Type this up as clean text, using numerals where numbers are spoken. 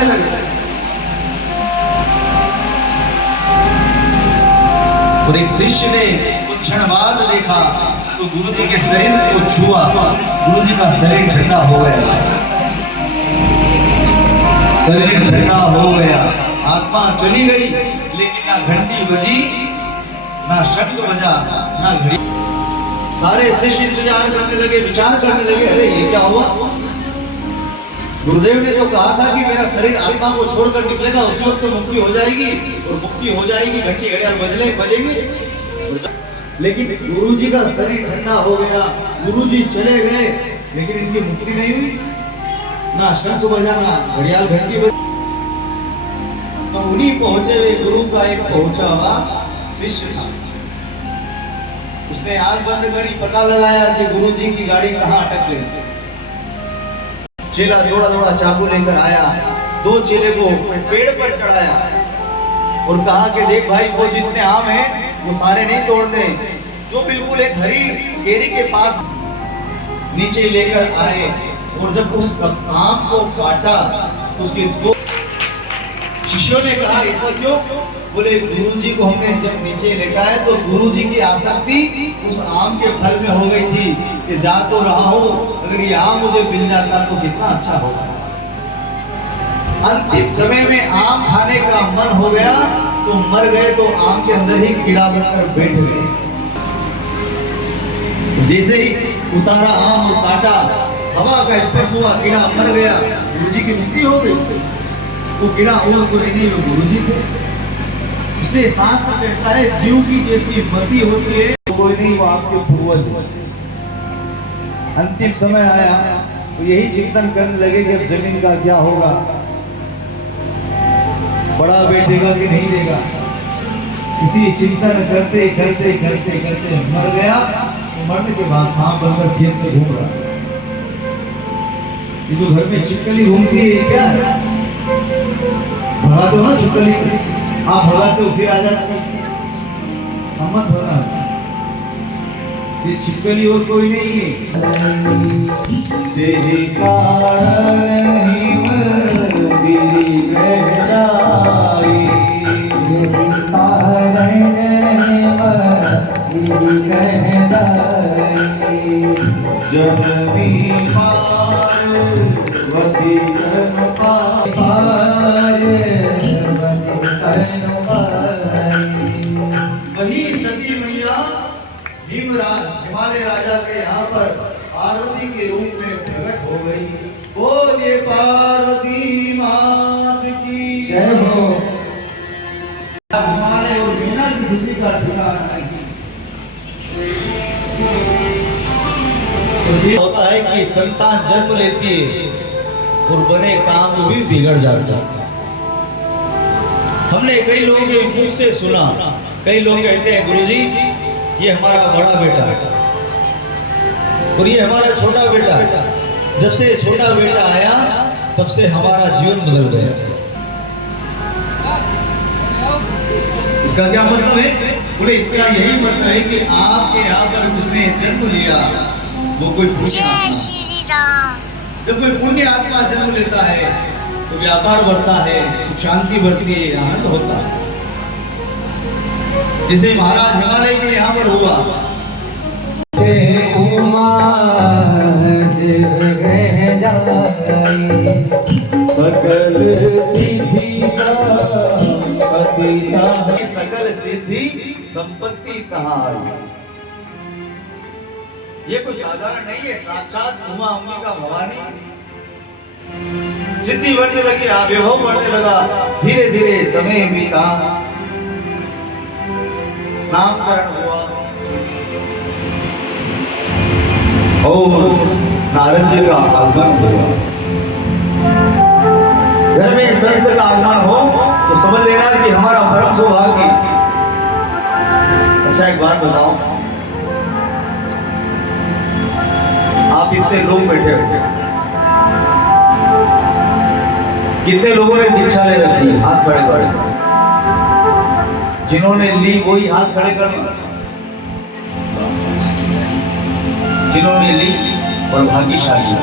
करने लगे। और एक शिष्य ने कुछ क्षण बाद देखा तो गुरुजी के शरीर को छुआ, गुरुजी का शरीर ठंडा हो गया, शरीर ठंडा हो गया, आत्मा चली गई, लेकिन ना घंटी बजी, ना शब्द बजा, ना घड़ी। सारे शिष्य इंतजार करने लगे, विचार करने लगे, अरे ये क्या हुआ? गुरुदेव ने तो कहा था कि मेरा शरीर आत्मा को छोड़कर निकलेगा, उस वक्त तो मुक्ति हो जाएगी, और मुक्ति हो जाएगी, घंटी घड़ियाल बजेगी। लेकिन गुरुजी का शरीर ठंडा हो गया, गुरुजी चले गए, लेकिन इनकी मुक्ति नहीं हुई, ना शंख बजा, ना घड़ियाल घंटी बजी। तो उन्हीं पहुंचे हुए गुरु का एक पहुंचा हुआ शिष्य था। उसने आंख बंद करी, पता लगाया कि गुरुजी की गाड़ी कहाँ अटक गई। चेला दौड़ा दौड़ा चाकू लेकर आया, दो चेले को पेड़ पर चढ़ाया और कहा कि देख भाई, वो जितने आम हैं वो सारे नहीं तोड़ते, जो बिल्कुल एक हरी केरी के पास नीचे लेकर आए, और जब उस आम को काटा तो उसके दो शिष्यों ने कहा ऐसा क्यों? बोले गुरुजी को हमने जब नीचे लेकर आए तो गुरुजी की आसक्ति उस आम के फल में हो गई थी कि जा तो रहा हो, अगर ये आम मुझे मिल जाता तो कितना अच्छा होगा। अंतिम समय में आम खाने का मन हो गया तो मर गए, तो आम के अंदर ही कीड़ा बनकर बैठ गए। जैसे ही उतारा आम और काटा, हवा का स्पर्श हुआ, कीड़ा मर गया, गुरुजी की मुक्ति हो गई। वो कीड़ा और कोई नहीं, वो गुरुजी थे। इसलिए शास्त्र कहता है जीव की जैसी मति होती है, कोई नहीं, वो आपके पूर्वज। अंतिम समय आया तो यही चिंतन करने लगे कि अब जमीन का क्या होगा, बड़ा बैठेगा कि नहीं देगा। इसी चिंतन करते करते करते करते मर गया। तो मरने के बाद सांप बनकर खेत में घूम रहा। ये जो घर में छिपकली घूमती है क्या है? भगा दो ना छिपकली, आप भगाते हो फिर आ जाते, मत भगा। ये छिपकली और कोई नहीं है। तेरे कारण ही मेरी गहराई, जननी पार्वती वही सती मैया भीमराज हिमालय राजा के यहाँ पर पार्वती के रूप में प्रकट हो गई। बोलिए पार्वती मात की जय हो। हिमालय और मीना की खुशी का ठिकाना नहीं। तो ये होता है कि संतान जन्म लेती है और बने काम भी बिगड़ जाता है। हमने कई लोगों के मुख से सुना, कई लोग कहते हैं गुरुजी ये हमारा बड़ा बेटा और ये हमारा छोटा बेटा, जब से छोटा बेटा आया तब से हमारा जीवन बदल गया। इसका क्या मतलब है? बोले इसका यही मतलब है कि आपके यहाँ पर जिसने जन्म लिया वो कोई पुण्य आत्मा, जब कोई पुण्य आत्मा जन्म लेता है तो व्यापार बढ़ता है, सुख शांति बढ़ती है, आनंद होता है। जिसे महाराज हिमालय के यहाँ पर हुआ, सकल सिद्धि संपत्ति कहाँ है? ये कोई साधारण नहीं है, साक्षात उमा अंबिका भवानी। सिद्धि बढ़ने लगी, आविर्भाव बढ़ने लगा, धीरे धीरे समय बीता, नामकरण हुआ और नारद जी का आगमन हुआ। घर में संत का आगमन हो तो समझ लेना कि हमारा परम सौभाग्य। अच्छा एक बात बताओ, आप इतने लोग बैठे बैठे, कितने लोगों ने दीक्षा ले रखी? हाथ खड़े कर। जिन्होंने ली वही हाथ खड़े कर। जिन्होंने ली और भाग्यशाली।